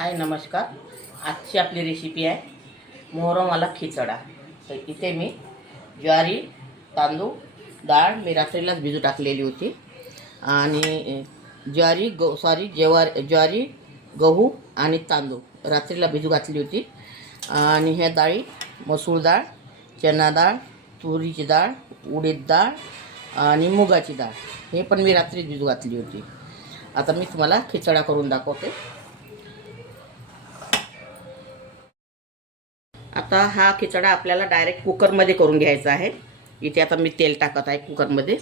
हाय नमस्कार। आजची आपली रेसिपी आहे मोहरमवाला खिचडा। तर इथे मी ज्वारी, तांदूळ, डाळ मी रात्रीलाच भिजू टाकलेली होती आणि ज्वारी, गहू आणि तांदूळ रात्रीला भिजू घातली होती। आणि ह्या डाळी मसूर डाळ, चना डाळ, तुरीची डाळ, उडीद डाळ आणि मुगाची डाळ हे पण मी रात्री भिजू घातली होती। आता मी तुम्हाला खिचडा करून दाखवते। आता हा खिचडा आपल्याला डायरेक्ट कुकरमध्ये करून घ्यायचा आहे। इथे आता मी तेल टाकत आहे कुकरमध्ये।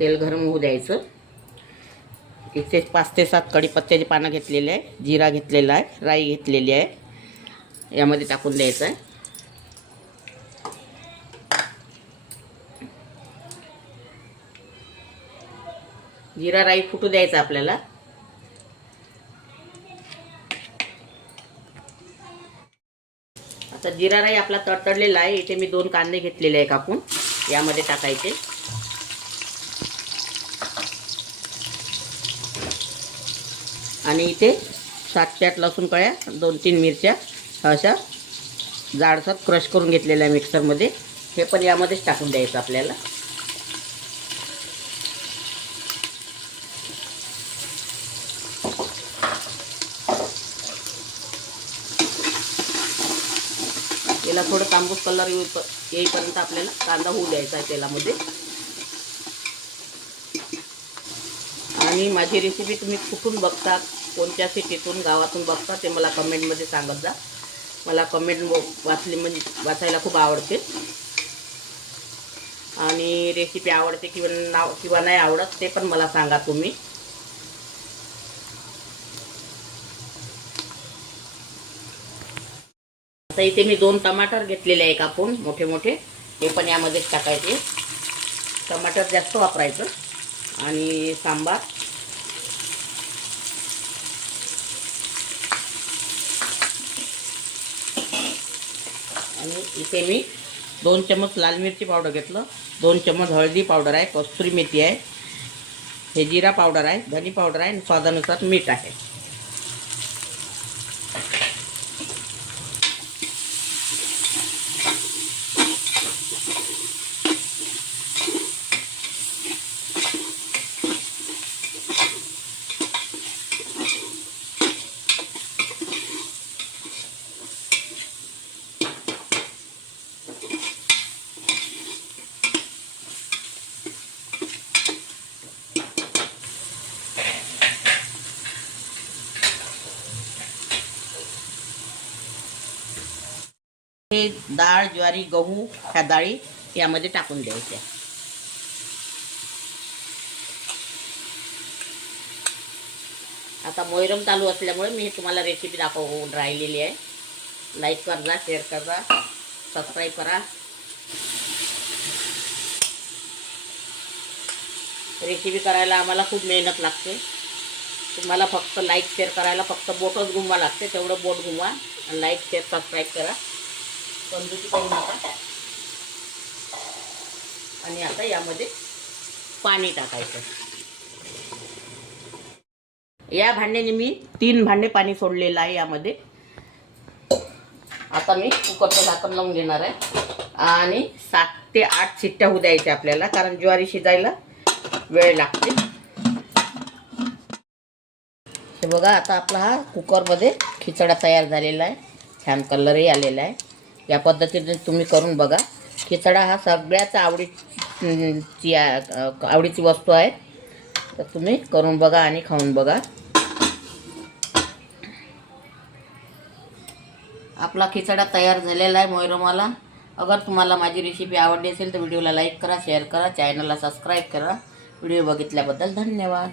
तेल गरम होऊ द्यायचं। इथे 5 ते 7 कढीपत्त्याची पानं घेतलेली आहे, जिरा घेतलेला आहे, राई घेतलेली आहे, यामध्ये टाकून द्यायचं आहे। जिरा राई फुटू द्यायचा आपल्याला। आता जिरा राई आपला तडतडलेला आहे। इथे मी 2 कांदे घेतलेले आहे कापून, यामध्ये टाकायचे। आणि इथे 7 ते 8 लसूण कळ्या, 2-3 मिरच्या अशा जाडसर क्रश करून घेतलेल्या आहे मिक्सरमध्ये, हे पण यामध्येच टाकून द्यायचं आपल्याला। याला थोडं तांबूस कलर येईपर्यंत आपल्याला कांदा होऊ द्यायचा आहे तेलामध्ये। आणि माझी रेसिपी तुम्ही कुठून बघता, कोणत्या सिटीतून गावातून बघता ते मला कमेंटमध्ये सांगत जा। मला कमेंट वाचायला खूप आवडते। आणि रेसिपी आवडते किंवा नाही आवडत ते पण मला सांगा तुम्ही। आता इथे मी 2 टमाटर घेतलेले आहे कापून मोठे मोठे, हे पण यामध्ये टाकायचे। टमाटर जास्त वापरायचं। आणि सांबार, आणि इथे मी 2 चम्मच लाल मिरची पावडर घेतलं, 2 चम्मच हळदी पावडर आहे, कस्तुरी मेथी आहे, हे जिरा पावडर आहे, धनी पावडर आहे आणि स्वादानुसार मीठ आहे। हे डाळ, ज्वारी, गहू ह्या डाळी यामध्ये टाकून द्यायच्या। आता मोहरम चालू असल्यामुळे मी तुम्हाला रेसिपी दाखवून राहिलेली आहे। लाईक करा, शेअर करा, सबस्क्राईब करा। रेसिपी करायला आम्हाला खूप मेहनत लागते। तुम्हाला फक्त लाईक शेअर करायला फक्त बोटच घुमवा लागते, तेवढं बोट घुमवा आणि लाईक शेअर सबस्क्राईब करा, कंजूसी करू नका। आणि आता यामध्ये पाणी टाकायचं। या भांड्याने मी 3 भांडे पाणी सोडलेलं आहे यामध्ये। आता मी कुकरचं झाकण लावून घेणार आहे आणि 7 ते 8 शिट्ट्या होऊ द्यायच्या आपल्याला, कारण ज्वारी शिजायला वेळ लागते। हे बघा, आता आपला हा कुकरमध्ये खिचडा तयार झालेला आहे, छान कलरही आलेला आहे। या पद्धतीने तुम्ही करून बघा। खिचडा हा सगळ्याच आवडीची वस्तू आहे, तर तुम्ही करून बघा आणि खाऊन बघा। आपला खिचडा तयार झालेला आहे मोहरमवाला। अगर तुम्हाला माझी रेसिपी आवडली असेल तर व्हिडिओला लाईक करा, शेअर करा, चॅनलला सबस्क्राईब करा। व्हिडिओ बघितल्याबद्दल धन्यवाद।